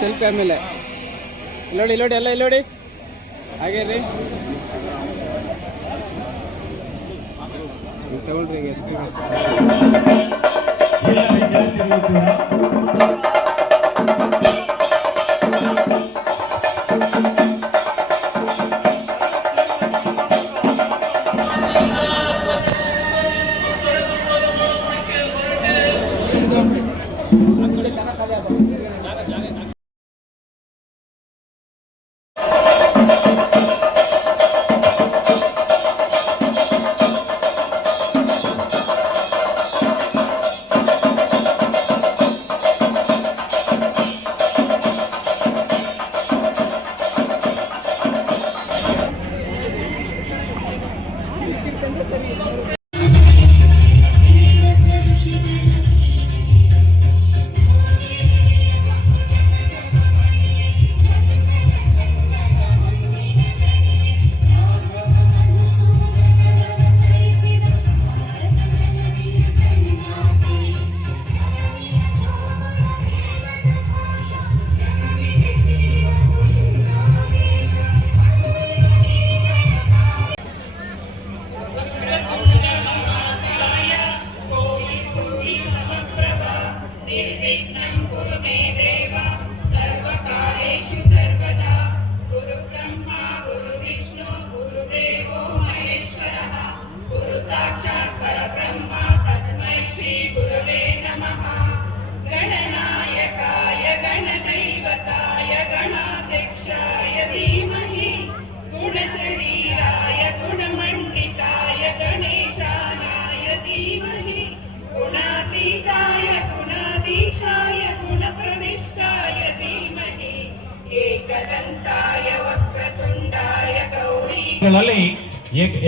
Selfie ಆಮೇಲೆ ಇಲ್ಲೋಡಿ ಎಲ್ಲ ಇಲ್ಲೋಡಿ ಹಾಗೆ ರೀ ತಗೊಳ್ರಿ ಎಷ್ಟು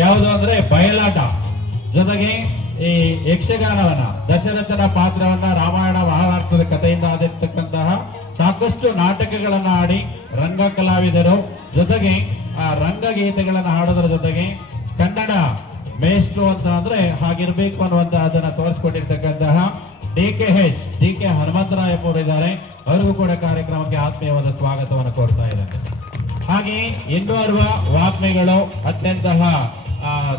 ಯಾವುದು ಅಂದ್ರೆ ಬಯಲಾಟ, ಜೊತೆಗೆ ಈ ಯಕ್ಷಗಾನವನ್ನ, ದಶರಥನ ಪಾತ್ರವನ್ನ ರಾಮಾಯಣ ಮಹಾಭಾರತದ ಕಥೆಯಿಂದ ಆದಿರ್ತಕ್ಕಂತಹ ಸಾಕಷ್ಟು ನಾಟಕಗಳನ್ನ ಆಡಿ ರಂಗ ಕಲಾವಿದರು, ಜೊತೆಗೆ ಆ ರಂಗಗೀತೆಗಳನ್ನ ಹಾಡೋದ್ರ ಜೊತೆಗೆ ಕನ್ನಡ ಮೇಷ್ಟ್ರು ಅಂತ ಅಂದ್ರೆ ಹಾಗಿರ್ಬೇಕು ಅನ್ನುವಂತಹ ಅದನ್ನ ತೋರಿಸ್ಕೊಟ್ಟಿರ್ತಕ್ಕಂತಹ ಡಿ ಕೆ ಹನುಮಂತರಾಯಪ್ಪರು ಇದ್ದಾರೆ. ಅವರಿಗೂ ಕೂಡ ಕಾರ್ಯಕ್ರಮಕ್ಕೆ ಆತ್ಮೀಯವಾದ ಸ್ವಾಗತವನ್ನು ಕೋರ್ತಾ ಇದ್ದಾರೆ. ಹಾಗೆ ಇನ್ನೋರ್ವ ವಾಗ್ಮಿಗಳು, ಅತ್ಯಂತ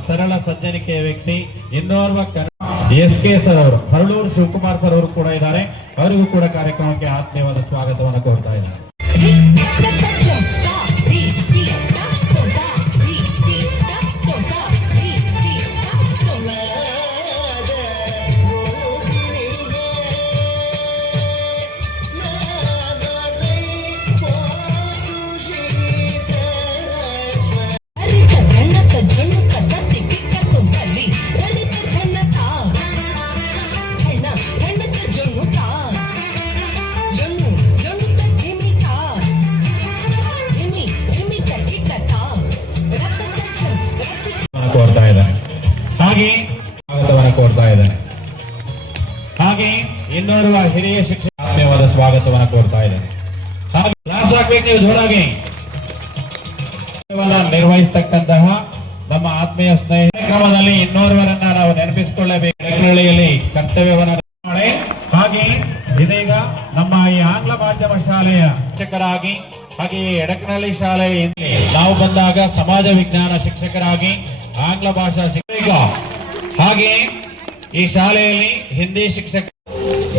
ಸರಳ ಸಜ್ಜನಿಕೆಯ ವ್ಯಕ್ತಿ, ಇನ್ನೋರ್ವ SK ಸರ್ ಅವರು, ಹರಳೂರು ಶಿವಕುಮಾರ್ ಸರ್ ಅವರು ಕೂಡ ಇದ್ದಾರೆ. ಅವರಿಗೂ ಕೂಡ ಕಾರ್ಯಕ್ರಮಕ್ಕೆ ಆತ್ಮೀಯವಾದ ಸ್ವಾಗತವನ್ನು ಕೋರ್ತಾ ಇದ್ದಾರೆ. ಹಾಗೆ ಇನ್ನೋರ್ವ ಹಿರಿಯ ಶಿಕ್ಷಕ ಆತ್ಮೀಯವಾದ ಸ್ವಾಗತವನ್ನು ಕೋರ್ತಾ ಇದ್ದೇನೆ. ಹಾಗೆ ನೀವು ಜೋರಾಗಿ ನಿರ್ವಹಿಸತಕ್ಕಂತಹ ನಮ್ಮ ಆತ್ಮೀಯ ಸ್ನೇಹಿತ ಕ್ರಮದಲ್ಲಿ ಇನ್ನೋರ್ವರನ್ನ ನಾವು ನೆನಪಿಸಿಕೊಳ್ಳಬೇಕು. ಎಡಕನಹಳ್ಳಿಯಲ್ಲಿ ಕರ್ತವ್ಯವನ್ನು ಮಾಡಿ, ಹಾಗೆ ಇದೀಗ ನಮ್ಮ ಈ ಆಂಗ್ಲ ಮಾಧ್ಯಮ ಶಾಲೆಯ ಶಿಕ್ಷಕರಾಗಿ, ಹಾಗೆ ಎಡಕನಹಳ್ಳಿ ಶಾಲೆಯಲ್ಲಿ ನಾವು ಬಂದಾಗ ಸಮಾಜ ವಿಜ್ಞಾನ ಶಿಕ್ಷಕರಾಗಿ, ಆಂಗ್ಲ ಭಾಷಾ ಶಿಕ್ಷಕ, ಹಾಗೆ ಈ ಶಾಲೆಯಲ್ಲಿ ಹಿಂದಿ ಶಿಕ್ಷಕ,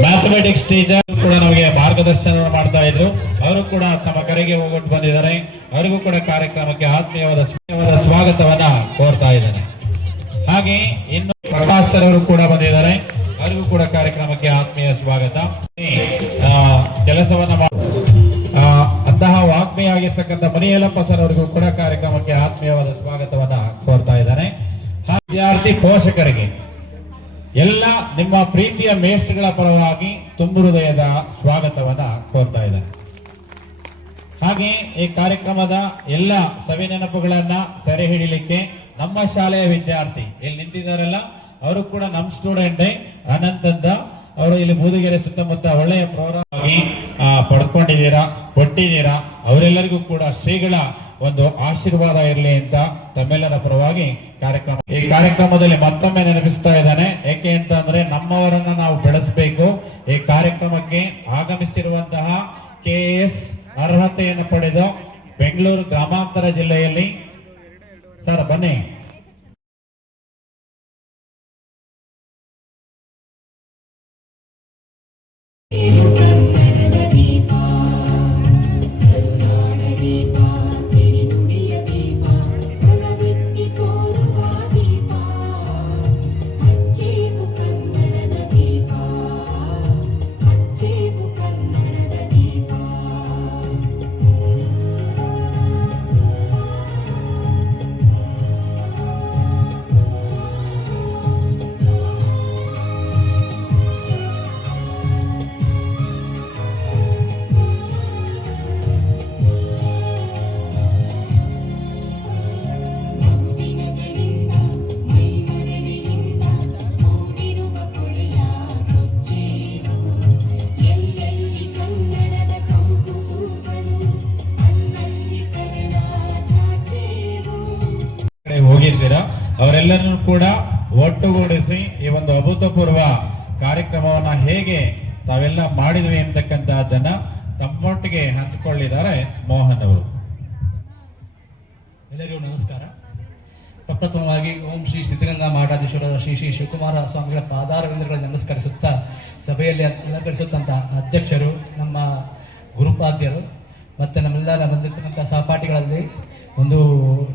ಮ್ಯಾಥಮೆಟಿಕ್ಸ್ ಟೀಚರ್ ಕೂಡ ನಮಗೆ ಮಾರ್ಗದರ್ಶನ ಮಾಡ್ತಾ ಇದ್ರು. ಅವರು ಕೂಡ ತಮ್ಮ ಕರೆಗೆ ಹೋಗ್ಬಿಟ್ಟು ಬಂದಿದ್ದಾರೆ. ಅವರಿಗೂ ಕೂಡ ಕಾರ್ಯಕ್ರಮಕ್ಕೆ ಆತ್ಮೀಯವಾದ ಸ್ವಾಗತವನ್ನ ಕೋರ್ತಾ ಇದ್ದೇನೆ. ಹಾಗೆ ಇನ್ನು ಪ್ರಕಾಶ್ ಸರ್ ಅವರು ಕೂಡ ಬಂದಿದ್ದಾರೆ. ಅವರಿಗೂ ಕೂಡ ಕಾರ್ಯಕ್ರಮಕ್ಕೆ ಆತ್ಮೀಯ ಸ್ವಾಗತ. ಕೆಲಸವನ್ನ ಅಂತಹ ವಾಗ್ಮಿಯಾಗಿರ್ತಕ್ಕಂಥ ಮನಿಯಲ್ಲಪ್ಪ ಸರ್ ಅವರಿಗೂ ಕೂಡ ಕಾರ್ಯಕ್ರಮಕ್ಕೆ ಆತ್ಮೀಯವಾದ ಸ್ವಾಗತವನ್ನ ಕೋರ್ತಾ ಇದ್ದಾನೆ. ವಿದ್ಯಾರ್ಥಿ ಪೋಷಕರಿಗೆ ಎಲ್ಲ ನಿಮ್ಮ ಪ್ರೀತಿಯ ಮೇಷ್ಟ್ರುಗಳ ಪರವಾಗಿ ತುಂಬು ಹೃದಯದ ಸ್ವಾಗತವನ್ನ ಕೋರ್ತಾ ಇದ್ದಾರೆ. ಹಾಗೆ ಈ ಕಾರ್ಯಕ್ರಮದ ಎಲ್ಲ ಸವಿ ನೆನಪುಗಳನ್ನ ಸೆರೆ ಹಿಡಿಲಿಕ್ಕೆ ನಮ್ಮ ಶಾಲೆಯ ವಿದ್ಯಾರ್ಥಿ ಇಲ್ಲಿ ನಿಂತಿದ್ದಾರಲ್ಲ, ಅವರು ಕೂಡ ನಮ್ಮ ಸ್ಟೂಡೆಂಟೇ. ಅನಂತ್ ಅಂತ ಅವರು ಇಲ್ಲಿ ಬೂದಿಗೆರೆ ಸುತ್ತಮುತ್ತ ಒಳ್ಳೆಯ ಪ್ರೋಗ್ರಾಮ್ ಆಗಿ ಪಡ್ಕೊಂಡಿದ್ದೀರಾ, ಕೊಟ್ಟಿದ್ದೀರಾ. ಅವರೆಲ್ಲರಿಗೂ ಕೂಡ ಶ್ರೀಗಳ ಒಂದು ಆಶೀರ್ವಾದ ಇರಲಿ ಅಂತ ತಮ್ಮೆಲ್ಲರ ಪರವಾಗಿ ಈ ಕಾರ್ಯಕ್ರಮದಲ್ಲಿ ಮತ್ತೊಮ್ಮೆ ನೆನಪಿಸ್ತಾ ಇದ್ದಾನೆ. ಯಾಕೆ ಅಂತ ಅಂದ್ರೆ ನಮ್ಮವರನ್ನ ನಾವು ಬೆಳೆಸಬೇಕು. ಈ ಕಾರ್ಯಕ್ರಮಕ್ಕೆ ಆಗಮಿಸಿರುವಂತಹ KS ಅರ್ಹತೆಯನ್ನು ಪಡೆದು ಬೆಂಗಳೂರು ಗ್ರಾಮಾಂತರ ಜಿಲ್ಲೆಯಲ್ಲಿ ಸರ್ ಬನ್ನಿ. ಹೋಗಿರ್ತೀರಾ, ಅವರೆಲ್ಲರನ್ನು ಕೂಡ ಒಟ್ಟುಗೂಡಿಸಿ ಈ ಒಂದು ಅಭೂತಪೂರ್ವ ಕಾರ್ಯಕ್ರಮವನ್ನ ಹೇಗೆ ತಾವೆಲ್ಲ ಮಾಡಿದ್ವಿ ಅಂತಕ್ಕಂತಹದ್ದನ್ನ ತಮ್ಮೊಟ್ಟಿಗೆ ಹಂಚಿಕೊಳ್ಳಿದ್ದಾರೆ ಮೋಹನ್ ಅವರು. ಎಲ್ಲರಿಗೂ ನಮಸ್ಕಾರ. ಪ್ರಪ್ರಥಮವಾಗಿ ಓಂ ಶ್ರೀ ಸಿದ್ಧಗಂಗಾ ಮಠಾಧೀಶ್ವರರ ಶ್ರೀ ಶ್ರೀ ಶಿವಕುಮಾರ ಸ್ವಾಮಿಗಳ ಪಾದಾರವಿಂದಗಳನ್ನು ನಮಸ್ಕರಿಸುತ್ತಾ ಸಭೆಯಲ್ಲಿ ಅಲಂಕರಿಸುತ್ತಂಥ ಅಧ್ಯಕ್ಷರು, ನಮ್ಮ ಗುರುಪಾದ್ಯರು ಮತ್ತು ನಮ್ಮೆಲ್ಲ ಬಂದಿರ್ತಕ್ಕಂಥ ಸಹಪಾಠಿಗಳಲ್ಲಿ ಒಂದು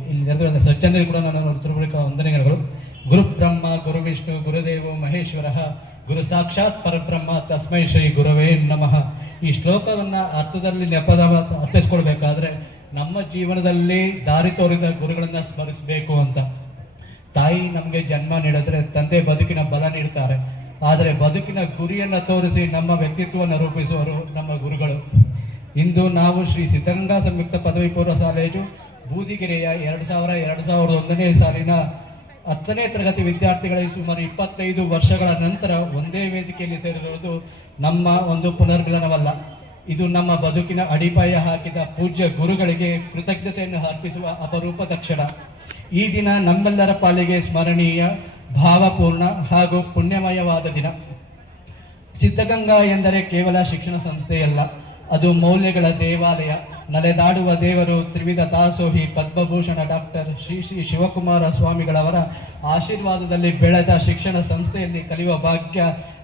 ಇಲ್ಲಿ ನಡೆದಿರುವ ಸಜ್ಜನರಿಗೆ ಕೂಡ ನಾನು ಹೃತ್ಪೂರ್ವಕ ವಂದನೆಗಳು. ಗುರು ಬ್ರಹ್ಮ ಗುರು ವಿಷ್ಣು ಗುರುದೇವ ಮಹೇಶ್ವರ ಗುರು ಸಾಕ್ಷಾತ್ ಪರಬ್ರಹ್ಮ ತಸ್ಮೈ ಶ್ರೀ ಗುರವೇ ನಮಃ. ಈ ಶ್ಲೋಕವನ್ನ ಅರ್ಥದಲ್ಲಿ ಅರ್ಥೈಸ್ಕೊಳ್ಬೇಕಾದ್ರೆ ನಮ್ಮ ಜೀವನದಲ್ಲಿ ದಾರಿ ತೋರಿದ ಗುರುಗಳನ್ನ ಸ್ಮರಿಸಬೇಕು ಅಂತ. ತಾಯಿ ನಮಗೆ ಜನ್ಮ ನೀಡಿದ್ರೆ ತಂದೆ ಬದುಕಿನ ಬಲ ನೀಡ್ತಾರೆ, ಆದರೆ ಬದುಕಿನ ಗುರಿಯನ್ನ ತೋರಿಸಿ ನಮ್ಮ ವ್ಯಕ್ತಿತ್ವವನ್ನು ರೂಪಿಸುವರು ನಮ್ಮ ಗುರುಗಳು. ಇಂದು ನಾವು ಶ್ರೀ ಸಿದ್ಧಗಂಗಾ ಸಂಯುಕ್ತ ಪದವಿ ಪೂರ್ವ ಕಾಲೇಜು ಬೂದಿಗೆರೆಯ 2001ನೇ ಸಾಲಿನ 10ನೇ ತರಗತಿ ವಿದ್ಯಾರ್ಥಿಗಳಿಗೆ ಸುಮಾರು 25 ವರ್ಷಗಳ ನಂತರ ಒಂದೇ ವೇದಿಕೆಯಲ್ಲಿ ಸೇರಿರುವುದು ನಮ್ಮ ಒಂದು ಪುನರ್ಮಿಲನವಲ್ಲ, ಇದು ನಮ್ಮ ಬದುಕಿನ ಅಡಿಪಾಯ ಹಾಕಿದ ಪೂಜ್ಯ ಗುರುಗಳಿಗೆ ಕೃತಜ್ಞತೆಯನ್ನು ಅರ್ಪಿಸುವ ಅಪರೂಪದ ಕ್ಷಣ. ಈ ದಿನ ನಮ್ಮೆಲ್ಲರ ಪಾಲಿಗೆ ಸ್ಮರಣೀಯ, ಭಾವಪೂರ್ಣ ಹಾಗೂ ಪುಣ್ಯಮಯವಾದ ದಿನ. ಸಿದ್ಧಗಂಗಾ ಎಂದರೆ ಕೇವಲ ಶಿಕ್ಷಣ ಸಂಸ್ಥೆಯಲ್ಲ, ಅದು ಮೌಲ್ಯಗಳ ದೇವಾಲಯ. ನಡೆದಾಡುವ ದೇವರು ತ್ರಿವಿಧ ದಾಸೋಹಿ ಪದ್ಮಭೂಷಣ ಡಾಕ್ಟರ್ ಶ್ರೀ ಶ್ರೀ ಶಿವಕುಮಾರ ಸ್ವಾಮಿಗಳವರ ಆಶೀರ್ವಾದದಲ್ಲಿ ಬೆಳೆದ ಶಿಕ್ಷಣ ಸಂಸ್ಥೆಯಲ್ಲಿ ಕಲಿಯುವ ಭಾಗ್ಯ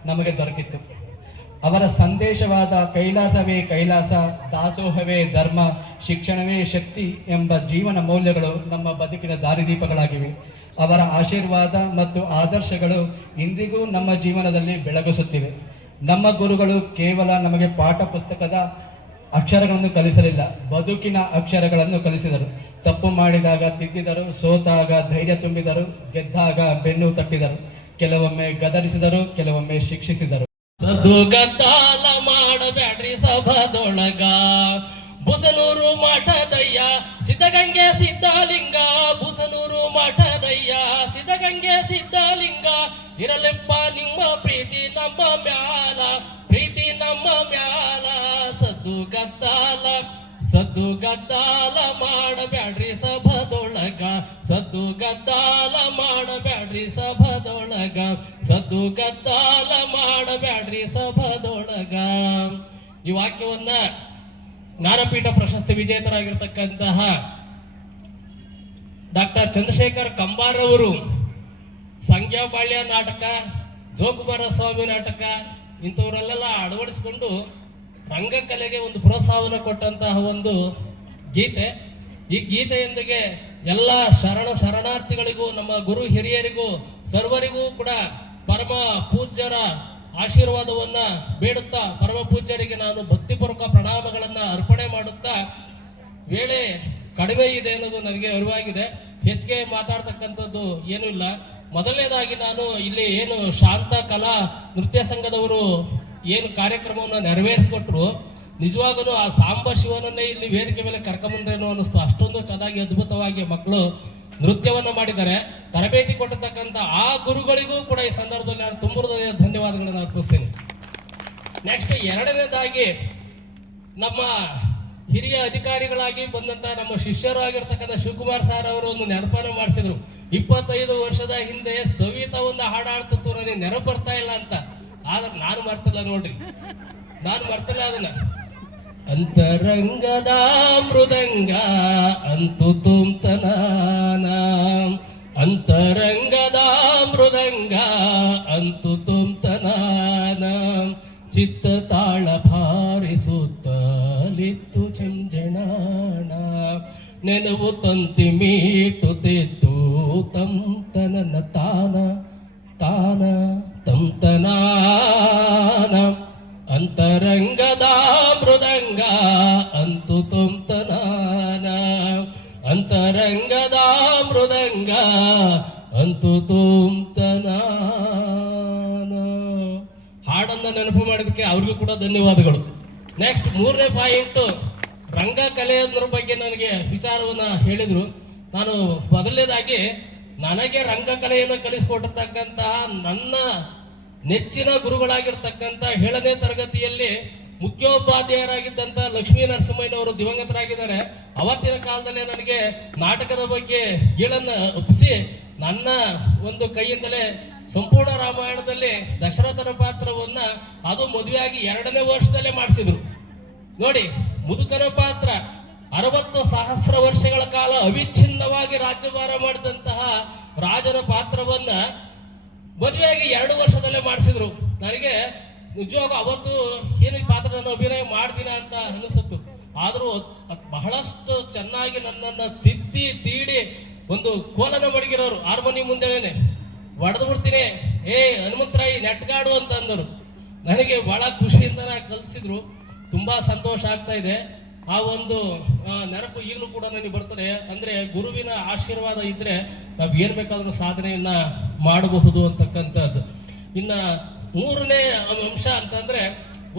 ನಮಗೆ ದೊರಕಿತ್ತು. ಅವರ ಸಂದೇಶವಾದ ಕೈಲಾಸವೇ ಕೈಲಾಸ, ದಾಸೋಹವೇ ಧರ್ಮ, ಶಿಕ್ಷಣವೇ ಶಕ್ತಿ ಎಂಬ ಜೀವನ ಮೌಲ್ಯಗಳು ನಮ್ಮ ಬದುಕಿನ ದಾರಿದೀಪಗಳಾಗಿವೆ. ಅವರ ಆಶೀರ್ವಾದ ಮತ್ತು ಆದರ್ಶಗಳು ಇಂದಿಗೂ ನಮ್ಮ ಜೀವನದಲ್ಲಿ ಬೆಳಗಿಸುತ್ತಿವೆ. ನಮ್ಮ ಗುರುಗಳು ಕೇವಲ ನಮಗೆ ಪಾಠ ಪುಸ್ತಕದ ಅಕ್ಷರಗಳನ್ನು ಕಲಿಸಲಿಲ್ಲ, ಬದುಕಿನ ಅಕ್ಷರಗಳನ್ನು ಕಲಿಸಿದರು. ತಪ್ಪು ಮಾಡಿದಾಗ ತಿದ್ದಿದರು, ಸೋತಾಗ ಧೈರ್ಯ ತುಂಬಿದರು, ಗೆದ್ದಾಗ ಬೆನ್ನು ತಟ್ಟಿದರು. ಕೆಲವೊಮ್ಮೆ ಗದರಿಸಿದರು, ಕೆಲವೊಮ್ಮೆ ಶಿಕ್ಷಿಸಿದರು. ಸದ್ದುಗದ್ದಾಲ ಮಾಡಬ್ಯಾಡ್ರಿ ಸಭದೊಳಗ, ಬುಸನೂರು ಮಠದಯ್ಯ ಸಿದ್ಧಗಂಗೆ ಸಿದ್ಧಲಿಂಗ, ಬುಸನೂರು ಮಠದಯ್ಯ ಸಿದ್ಧಗಂಗೆ ಸಿದ್ಧಲಿಂಗ. ಇರಲೆಪ್ಪ ನಿಮ್ಮ ಪ್ರೀತಿ ನಮ್ಮ ಮ್ಯಾಲ, ಪ್ರೀತಿ ನಮ್ಮ ಮ್ಯಾಲ. ಸದ್ದು ಗದ್ದಾಲ ಮಾಡಬ್ಯಾಡ್ರಿ ಸಭದೊಳಗ, ಸದ್ದು ಗದ್ದಾಲ ಮಾಡಬ್ಯಾಡ್ರಿ ಸಭದೊಳಗ, ಸದ್ದು ಗದ್ದಾಲ ಮಾಡಬ್ಯಾಡ್ರಿ ಸಭದೊಳಗ. ಈ ವಾಕ್ಯವನ್ನ ಜ್ಞಾನಪೀಠ ಪ್ರಶಸ್ತಿ ವಿಜೇತರಾಗಿರ್ತಕ್ಕಂತಹ ಡಾಕ್ಟರ್ ಚಂದ್ರಶೇಖರ್ ಕಂಬಾರ್ ಅವರು ಸಂಖ್ಯಾ ಬಾಳ್ಯ ನಾಟಕ, ಜೋಕುಮಾರ ಸ್ವಾಮಿ ನಾಟಕ ಇಂಥವರೆಲ್ಲ ಅಳವಡಿಸಿಕೊಂಡು ರಂಗಕಲೆಗೆ ಒಂದು ಪ್ರೋತ್ಸಾಹವನ್ನು ಕೊಟ್ಟಂತಹ ಒಂದು ಗೀತೆ. ಈ ಗೀತೆಯೊಂದಿಗೆ ಎಲ್ಲ ಶರಣಾರ್ಥಿಗಳಿಗೂ, ನಮ್ಮ ಗುರು ಹಿರಿಯರಿಗೂ, ಸರ್ವರಿಗೂ ಕೂಡ ಪರಮ ಪೂಜ್ಯರ ಆಶೀರ್ವಾದವನ್ನ ಬೇಡುತ್ತಾ, ಪರಮ ಪೂಜ್ಯರಿಗೆ ನಾನು ಭಕ್ತಿಪೂರ್ವಕ ಪ್ರಣಾಮಗಳನ್ನ ಅರ್ಪಣೆ ಮಾಡುತ್ತಾ, ವೇಳೆ ಕಡಿಮೆ ಇದೆ ಅನ್ನೋದು ನನಗೆ ಅರಿವಾಗಿದೆ. ಹೆಚ್ಚಿಗೆ ಮಾತಾಡ್ತಕ್ಕಂಥದ್ದು ಏನೂ ಇಲ್ಲ. ಮೊದಲನೇದಾಗಿ ನಾನು ಇಲ್ಲಿ ಏನು ಶಾಂತ ಕಲಾ ನೃತ್ಯ ಸಂಘದವರು ಏನು ಕಾರ್ಯಕ್ರಮವನ್ನು ನೆರವೇರಿಸಿಕೊಟ್ರು, ನಿಜವಾಗಲೂ ಆ ಸಾಂಬ ಶಿವನನ್ನೇ ಇಲ್ಲಿ ವೇದಿಕೆ ಮೇಲೆ ಕರ್ಕೊಂಬಂದ್ರೇನೋ ಅನ್ನಿಸ್ತು. ಅಷ್ಟೊಂದು ಚೆನ್ನಾಗಿ ಅದ್ಭುತವಾಗಿ ಮಕ್ಕಳು ನೃತ್ಯವನ್ನ ಮಾಡಿದ್ದಾರೆ. ತರಬೇತಿ ಕೊಟ್ಟಿರ್ತಕ್ಕಂಥ ಆ ಗುರುಗಳಿಗೂ ಕೂಡ ಈ ಸಂದರ್ಭದಲ್ಲಿ ನಾನು ತುಂಬ ಹೃದಯದ ಧನ್ಯವಾದಗಳನ್ನು ಅರ್ಪಿಸ್ತೀನಿ. ನೆಕ್ಸ್ಟ್ ಎರಡನೇದಾಗಿ ನಮ್ಮ ಹಿರಿಯ ಅಧಿಕಾರಿಗಳಾಗಿ ಬಂದಂತ ನಮ್ಮ ಶಿಷ್ಯರು ಆಗಿರ್ತಕ್ಕಂಥ ಶಿವಕುಮಾರ್ ಸರ್ ಅವರು ಒಂದು ನೆನಪನ್ನು ಮಾಡಿಸಿದ್ರು. 25 ವರ್ಷದ ಹಿಂದೆ ಸವಿತಾ ಒಂದು ಹಾಡಾಡ್ತಿತ್ತು, ನನಗೆ ನೆನಪು ಬರ್ತಾ ಇಲ್ಲ ಅಂತ. ಆದ್ರೆ ನಾನು ಮರ್ತಿಲ್ಲ ನೋಡ್ರಿ, ನಾನು ಮರ್ತಿಲ್ಲ ಅದನ್ನ. ಅಂತರಂಗದ ಮೃದಂಗ ಅಂತು ತುಂತನಾನ, ಅಂತರಂಗದ ಮೃದಂಗ ಅಂತು ತುಂತನಾನ, ಚಿತ್ತ ತಾಳ ಭಾರಿಸುತ್ತಲಿತ್ತು ಚಂಜನಾಣ, ನೆನವು ತಂತಿ ಮೀಟುತ್ತಿತ್ತು ತಂತನನ ತಾನ ತಾನ ತಂತನಾನ, ಅಂತರಂಗದ ಮೃದಂಗ ಅಂತು ತುಂತನಾನ, ಅಂತರಂಗದ ಮೃದಂಗ ಅಂತು ತುಂತನಾನ. ಹಾಡನ್ನ ನೆನಪು ಮಾಡಿದಕ್ಕೆ ಅವ್ರಿಗೂ ಕೂಡ ಧನ್ಯವಾದಗಳು. ನೆಕ್ಸ್ಟ್ 3ನೇ ಪಾಯಿಂಟ್, ರಂಗ ಕಲೆಯೋದ್ರ ಬಗ್ಗೆ ನನಗೆ ವಿಚಾರವನ್ನ ಹೇಳಿದ್ರು. ನಾನು ಮೊದಲನೇದಾಗಿ ನನಗೆ ರಂಗಕಲೆಯನ್ನು ಕಲಿಸಿಕೊಟ್ಟಿರ್ತಕ್ಕಂತಹ ನನ್ನ ನೆಚ್ಚಿನ ಗುರುಗಳಾಗಿರ್ತಕ್ಕಂಥ 7ನೇ ತರಗತಿಯಲ್ಲಿ ಮುಖ್ಯೋಪಾಧ್ಯಾಯರಾಗಿದ್ದಂಥ ಲಕ್ಷ್ಮೀ ನರಸಿಂಹಯ್ಯನವರು ದಿವಂಗತರಾಗಿದ್ದಾರೆ. ಅವತ್ತಿನ ಕಾಲದಲ್ಲೇ ನನಗೆ ನಾಟಕದ ಬಗ್ಗೆ ಗೀಳನ್ನು ಒಪ್ಪಿಸಿ ನನ್ನ ಒಂದು ಕೈಯಿಂದಲೇ ಸಂಪೂರ್ಣ ರಾಮಾಯಣದಲ್ಲಿ ದಶರಥನ ಪಾತ್ರವನ್ನ ಅದು ಮದುವೆಯಾಗಿ 2ನೇ ವರ್ಷದಲ್ಲೇ ಮಾಡಿಸಿದ್ರು. ನೋಡಿ, ಮುದುಕನ ಪಾತ್ರ 60 ಸಹಸ್ರ ವರ್ಷಗಳ ಕಾಲ ಅವಿಚ್ಛಿನ್ನವಾಗಿ ರಾಜ್ಯಭಾರ ಮಾಡಿದಂತಹ ರಾಜನ ಪಾತ್ರವನ್ನ ಮದುವೆಯಾಗಿ 2 ವರ್ಷದಲ್ಲೇ ಮಾಡಿಸಿದ್ರು. ನನಗೆ ನಿಜವಾಗ ಅವತ್ತು ಏನು ಈ ಪಾತ್ರ ನಾನು ಅಭಿನಯ ಮಾಡ್ತೀನಿ ಅಂತ ಅನಿಸುತ್ತು. ಆದರೂ ಬಹಳಷ್ಟು ಚೆನ್ನಾಗಿ ನನ್ನನ್ನು ತಿದ್ದಿ ತೀಡಿ ಒಂದು ಕೋಲನ ಮಡಗಿರೋರು ಹಾರ್ಮೋನಿ ಮುಂದೆನೆ ಹೊಡೆದು ಬಿಡ್ತೀನಿ, ಹನುಮಂತರಾಯಿ ನೆಟ್ಗಾಡು ಅಂತ ಅಂದರು. ನನಗೆ ಬಹಳ ಖುಷಿಯಿಂದ ಕಲಿಸಿದ್ರು. ತುಂಬಾ ಸಂತೋಷ ಆಗ್ತಾ ಇದೆ. ಆ ಒಂದು ನೆನಪು ಈಗಲೂ ಕೂಡ ನನಗೆ ಬರ್ತದೆ. ಅಂದ್ರೆ ಗುರುವಿನ ಆಶೀರ್ವಾದ ಇದ್ರೆ ನಾವು ಏನ್ ಬೇಕಾದ್ರೂ ಸಾಧನೆಯನ್ನ ಮಾಡಬಹುದು ಅಂತಕ್ಕಂಥದ್ದು. ಇನ್ನ 3ನೇ ಅಂಶ ಅಂತಂದ್ರೆ,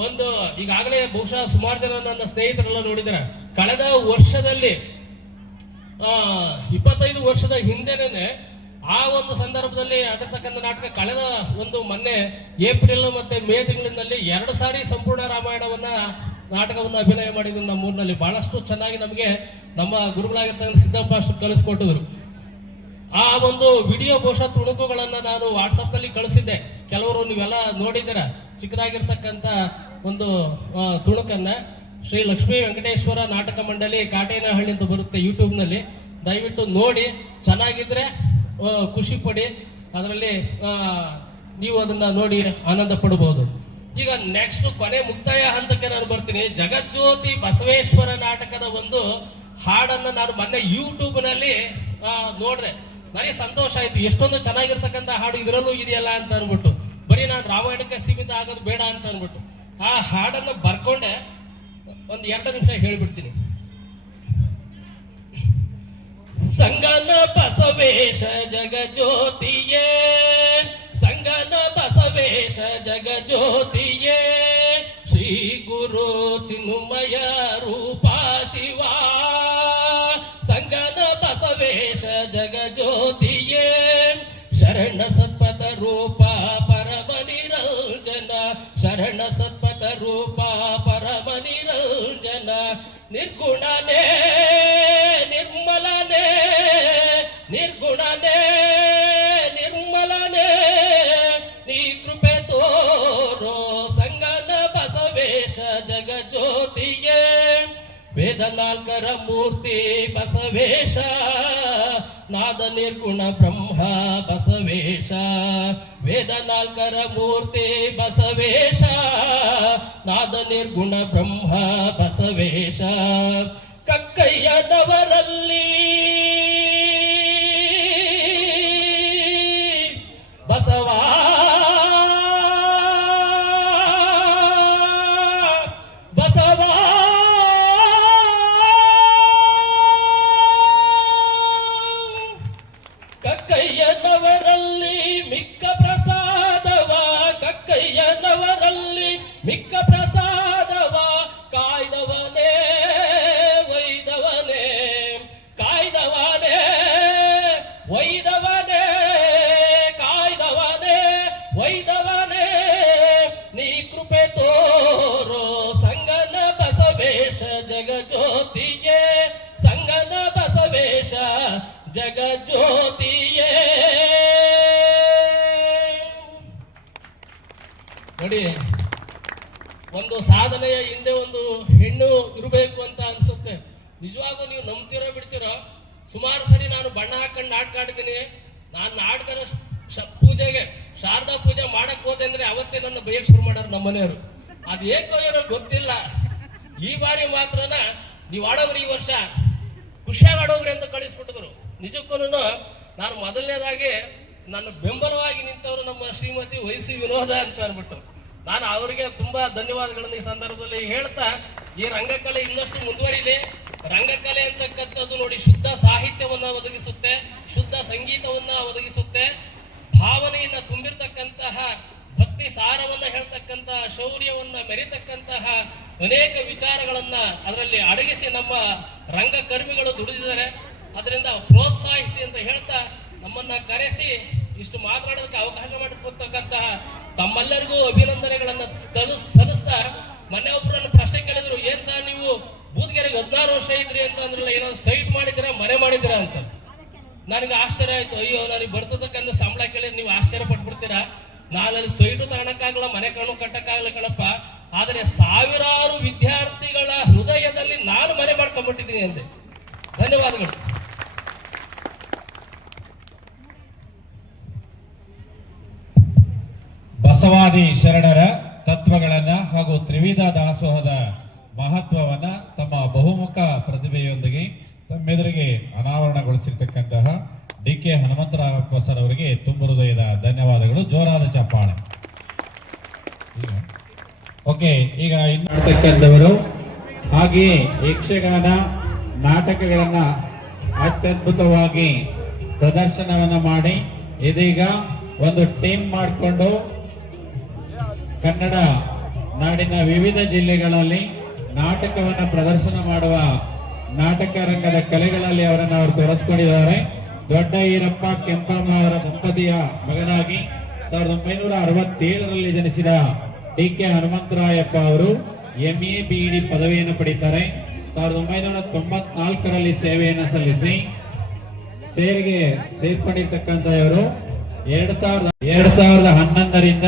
ಒಂದು ಈಗಾಗಲೇ ಬಹುಶಃ ಸುಮಾರು ಜನ ನನ್ನ ಸ್ನೇಹಿತರೆಲ್ಲ ನೋಡಿದ್ದಾರೆ. ಕಳೆದ ವರ್ಷದಲ್ಲಿ 25 ವರ್ಷದ ಹಿಂದೆನೆ ಆ ಒಂದು ಸಂದರ್ಭದಲ್ಲಿ ಆಡಿರ್ತಕ್ಕಂಥ ನಾಟಕ ಕಳೆದ ಒಂದು ಮೊನ್ನೆ ಏಪ್ರಿಲ್ ಮತ್ತೆ ಮೇ ತಿಂಗಳಿನಲ್ಲಿ 2 ಸಾರಿ ಸಂಪೂರ್ಣ ರಾಮಾಯಣವನ್ನ ನಾಟಕವನ್ನು ಅಭಿನಯ ಮಾಡಿದ್ರು ನಮ್ಮ ಊರಿನಲ್ಲಿ. ಬಹಳಷ್ಟು ಚೆನ್ನಾಗಿ ನಮಗೆ ನಮ್ಮ ಗುರುಗಳಾಗಿರ್ತಕ್ಕಂಥ ಸಿದ್ದಪ್ಪ ಕಲಿಸ್ಕೊಟ್ಟಿದ್ರು. ಆ ಒಂದು ವಿಡಿಯೋ ಬಹುಶಃ ತುಣುಕುಗಳನ್ನ ನಾನು ವಾಟ್ಸಪ್ ನಲ್ಲಿ ಕಳಿಸಿದ್ದೆ. ಕೆಲವರು ನೀವೆಲ್ಲ ನೋಡಿದ್ದೀರ. ಚಿಕ್ಕದಾಗಿರ್ತಕ್ಕಂಥ ಒಂದು ತುಣುಕನ್ನ ಶ್ರೀ ಲಕ್ಷ್ಮೀ ವೆಂಕಟೇಶ್ವರ ನಾಟಕ ಮಂಡಳಿ ಕಾಟೇನಹಳ್ಳಿ ಅಂತ ಬರುತ್ತೆ ಯೂಟ್ಯೂಬ್ ನಲ್ಲಿ. ದಯವಿಟ್ಟು ನೋಡಿ, ಚೆನ್ನಾಗಿದ್ರೆ ಖುಷಿ ಪಡಿ. ಅದರಲ್ಲಿ ನೀವು ಅದನ್ನ ನೋಡಿ ಆನಂದ ಪಡಬಹುದು. ಈಗ ನೆಕ್ಸ್ಟ್ ಕೊನೆ ಮುಕ್ತಾಯ ಹಂತಕ್ಕೆ ನಾನು ಬರ್ತೀನಿ. ಜಗಜ್ಯೋತಿ ಬಸವೇಶ್ವರ ನಾಟಕದ ಒಂದು ಹಾಡನ್ನ ನಾನು ಮೊನ್ನೆ ಯೂಟ್ಯೂಬ್ ನಲ್ಲಿ ನೋಡಿದೆ. ನನಗೆ ಸಂತೋಷ ಆಯ್ತು, ಎಷ್ಟೊಂದು ಚೆನ್ನಾಗಿರ್ತಕ್ಕಂಥ ಹಾಡು ಇದರಲ್ಲೂ ಇದೆಯಲ್ಲ ಅಂತ ಅನ್ಬಿಟ್ಟು. ಬರೀ ನಾನು ರಾಮಾಯಣಕ್ಕೆ ಸೀಮಿತ ಆಗೋದು ಬೇಡ ಅಂತ ಅನ್ಬಿಟ್ಟು ಆ ಹಾಡನ್ನ ಬರ್ಕೊಂಡೆ. ಒಂದು 2 ನಿಮಿಷ ಹೇಳ್ಬಿಡ್ತೀನಿ. ಸಂಗನ ಬಸವೇಶ ಜಗಜ್ಯೋತಿಯೇ, ಸಂಗನ ಬಸವೇಶ ಜಗಜ್ಯೋತಿಯೇ, ಶ್ರೀ ಗುರು ಚಿನ್ಮಯ ರೂಪ ಶಿವ, ಸಂಗನ ಬಸವೇಶ ಜಗಜ್ಯೋತಿಯೇ, ಶರಣ ಸತ್ಪಥ ರೂಪ ಪರಮ ನಿರಂಜನ, ಶರಣ ಸತ್ಪಥ ರೂಪ ಪರಮ ನಿರಂಜನ, ನಿರ್ಗುಣನೇ ನಿರ್ಮಲನೇ, ನಿರ್ಗುಣನೇ ನಿರ್ಮಲನೇ, ನೀ ಕೃಪೆ ತೋರೋ ಸಂಗನ ಬಸವೇಶ ಜಗಜ್ಯೋತಿಯೇ, ವೇದ 4ರ ಮೂರ್ತಿ ಬಸವೇಶ, ನಾದ ನಿರ್ಗುಣ ಬ್ರಹ್ಮ ಬಸವೇಶ, ವೇದ 4ರ ಮೂರ್ತಿ ಬಸವೇಶ, ನಾದ ನಿರ್ಗುಣ ಬ್ರಹ್ಮ ಬಸವೇಶ, ಕಕ್ಕಯ್ಯನವರಲ್ಲಿ ಬಸವ, ಬಸವ ಕಕ್ಕಯ್ಯನವರಲ್ಲಿ ಮಿಕ್ಕ ಪ್ರಸಾದವ, ಕಕ್ಕಯ್ಯನವರಲ್ಲಿ ಮಿಕ್ಕ ಪ್ರಸಾದವ, ಕಾಯ್ದವನೇ ಒಯ್ದವನೇ, ಕಾಯ್ದವನೇ ಜ್ಯೋತಿಯೇ. ನೋಡಿ, ಒಂದು ಸಾಧನೆಯ ಹಿಂದೆ ಒಂದು ಹೆಣ್ಣು ಇರಬೇಕು ಅಂತ ಅನ್ಸುತ್ತೆ. ನಿಜವಾಗೂ ನೀವು ನಂಬ್ತಿರೋ ಬಿಡ್ತಿರೋ, ಸುಮಾರು ಸರಿ ನಾನು ಬಣ್ಣ ಹಾಕೊಂಡು ನಾಟಕ ಆಡಿದ್ದೀನಿ. ನಾನು ನಾಟಕದ ಪೂಜೆಗೆ ಶಾರದಾ ಪೂಜೆ ಮಾಡಕ್ ಹೋದೆ ಅಂದ್ರೆ ಅವತ್ತೇ ನನ್ನ ಬೈಯಕ್ ಶುರು ಮಾಡ್ಯಾರ ನಮ್ಮ ಮನೆಯವರು. ಅದು ಏಕೋ ಏನೋ ಗೊತ್ತಿಲ್ಲ. ಈ ಬಾರಿ ಮಾತ್ರನ ನೀವು ಆಡೋಗ್ರಿ, ಈ ವರ್ಷ ಖುಷಿಯಾಗಿ ಆಡೋಗ್ರಿ ಅಂತ ಕಳಿಸ್ಬಿಟ್ಟಿದ್ರು. ನಿಜಕ್ಕೂ ನಾನು ಮೊದಲನೇದಾಗಿ ನನ್ನ ಬೆಂಬಲವಾಗಿ ನಿಂತವರು ನಮ್ಮ ಶ್ರೀಮತಿ ವೈಸಿ ವಿನೋದ ಅಂತ ಅನ್ಬಿಟ್ಟು ನಾನು ಅವರಿಗೆ ತುಂಬಾ ಧನ್ಯವಾದಗಳನ್ನು ಈ ಸಂದರ್ಭದಲ್ಲಿ ಹೇಳ್ತಾ, ಈ ರಂಗಕಲೆ ಇನ್ನಷ್ಟು ಮುಂದುವರಿಲಿ. ರಂಗಕಲೆ ಅಂತಕ್ಕಂಥದ್ದು ನೋಡಿ, ಶುದ್ಧ ಸಾಹಿತ್ಯವನ್ನ ಒದಗಿಸುತ್ತೆ, ಶುದ್ಧ ಸಂಗೀತವನ್ನ ಒದಗಿಸುತ್ತೆ, ಭಾವನೆಯನ್ನ ತುಂಬಿರ್ತಕ್ಕಂತಹ ಭಕ್ತಿ ಸಾರವನ್ನ ಹೇಳ್ತಕ್ಕಂತಹ, ಶೌರ್ಯವನ್ನ ಮೆರಿತಕ್ಕಂತಹ ಅನೇಕ ವಿಚಾರಗಳನ್ನ ಅದರಲ್ಲಿ ಅಡಗಿಸಿ ನಮ್ಮ ರಂಗಕರ್ಮಿಗಳು ದುಡಿದಿದ್ದಾರೆ. ಅದರಿಂದ ಪ್ರೋತ್ಸಾಹಿಸಿ ಅಂತ ಹೇಳ್ತಾ, ನಮ್ಮನ್ನ ಕರೆಸಿ ಇಷ್ಟು ಮಾತನಾಡೋದಕ್ಕೆ ಅವಕಾಶ ಮಾಡಿರ್ತಕ್ಕಂತಹ ತಮ್ಮೆಲ್ಲರಿಗೂ ಅಭಿನಂದನೆಗಳನ್ನ ಸಲ್ಲಿಸ್ತಾ, ಮೊನ್ನೆ ಒಬ್ಬರನ್ನು ಪ್ರಶ್ನೆ ಕೇಳಿದ್ರು, ಏನ್ ಸಹ ನೀವು ಬೂದ್ಗೆರೆಗೆ 16 ವರ್ಷ ಇದ್ರಿ ಅಂತ ಅಂದ್ರಲ್ಲ, ಏನೋ ಸೈಟ್ ಮಾಡಿದಿರಾ, ಮನೆ ಮಾಡಿದಿರಾ ಅಂತ. ನನಗೆ ಆಶ್ಚರ್ಯ ಆಯ್ತು. ಅಯ್ಯೋ, ನನಗೆ ಬರ್ತದಕ್ಕಂತ ಸಂಬಳ ಕೇಳಿದ್ರೆ ನೀವು ಆಶ್ಚರ್ಯ ಪಟ್ಬಿಡ್ತೀರಾ. ನಾನಲ್ಲಿ ಸೈಟು ತಗೊಳಕ್ಕಾಗಲ್ಲ, ಮನೆ ಕಣ್ಣು ಕಟ್ಟಕ್ಕಾಗಲ್ಲ ಕಣಪ್ಪ, ಆದರೆ ಸಾವಿರಾರು ವಿದ್ಯಾರ್ಥಿಗಳ ಹೃದಯದಲ್ಲಿ ನಾನು ಮನೆ ಮಾಡ್ಕೊಂಡ್ಬಿಟ್ಟಿದ್ದೀನಿ ಅಂದೆ. ಧನ್ಯವಾದಗಳು. ಬಸವಾದಿ ಶರಣರ ತತ್ವಗಳನ್ನ ಹಾಗೂ ತ್ರಿವಿಧ ದಾಸೋಹದ ಮಹತ್ವವನ್ನ ತಮ್ಮ ಬಹುಮುಖ ಪ್ರತಿಭೆಯೊಂದಿಗೆ ತಮ್ಮೆದುರಿಗೆ ಅನಾವರಣಗೊಳಿಸಿರ್ತಕ್ಕಂತಹ DK ಹನುಮಂತರಾಯಪ್ಪ ಸರ್ ಅವರಿಗೆ ತುಂಬ ಹೃದಯದ ಧನ್ಯವಾದಗಳು. ಜೋರಾದ ಚಪ್ಪಾಳೆ. ಓಕೆ, ಈಗ ಇನ್ನು ಹಾಗೆಯೇ ಯಕ್ಷಗಾನ ನಾಟಕಗಳನ್ನ ಅತ್ಯದ್ಭುತವಾಗಿ ಪ್ರದರ್ಶನವನ್ನ ಮಾಡಿ ಇದೀಗ ಒಂದು ಟೀಮ್ ಮಾಡಿಕೊಂಡು ಕನ್ನಡ ನಾಡಿನ ವಿವಿಧ ಜಿಲ್ಲೆಗಳಲ್ಲಿ ನಾಟಕವನ್ನ ಪ್ರದರ್ಶನ ಮಾಡುವ ನಾಟಕ ರಂಗದ ಕಲೆಗಳಲ್ಲಿ ಅವರನ್ನು ಅವರು ತೋರಿಸ್ಕೊಂಡಿದ್ದಾರೆ. ದೊಡ್ಡ ಈರಪ್ಪ ಕೆಂಪಮ್ಮ ಅವರ ದಂಪತಿಯ ಮಗನಾಗಿ 1967ರಲ್ಲಿ ಜನಿಸಿದ DK ಹನುಮಂತರಾಯಪ್ಪ ಅವರು MA BEd ಪದವಿಯನ್ನು ಪಡೀತಾರೆ. 1994ರಲ್ಲಿ ಸೇವೆಯನ್ನು ಸಲ್ಲಿಸಿ ಸೇವೆಗೆ ಸೇರ್ಪಡಿರ್ತಕ್ಕಂಥ ಇವರು 2011ರಿಂದ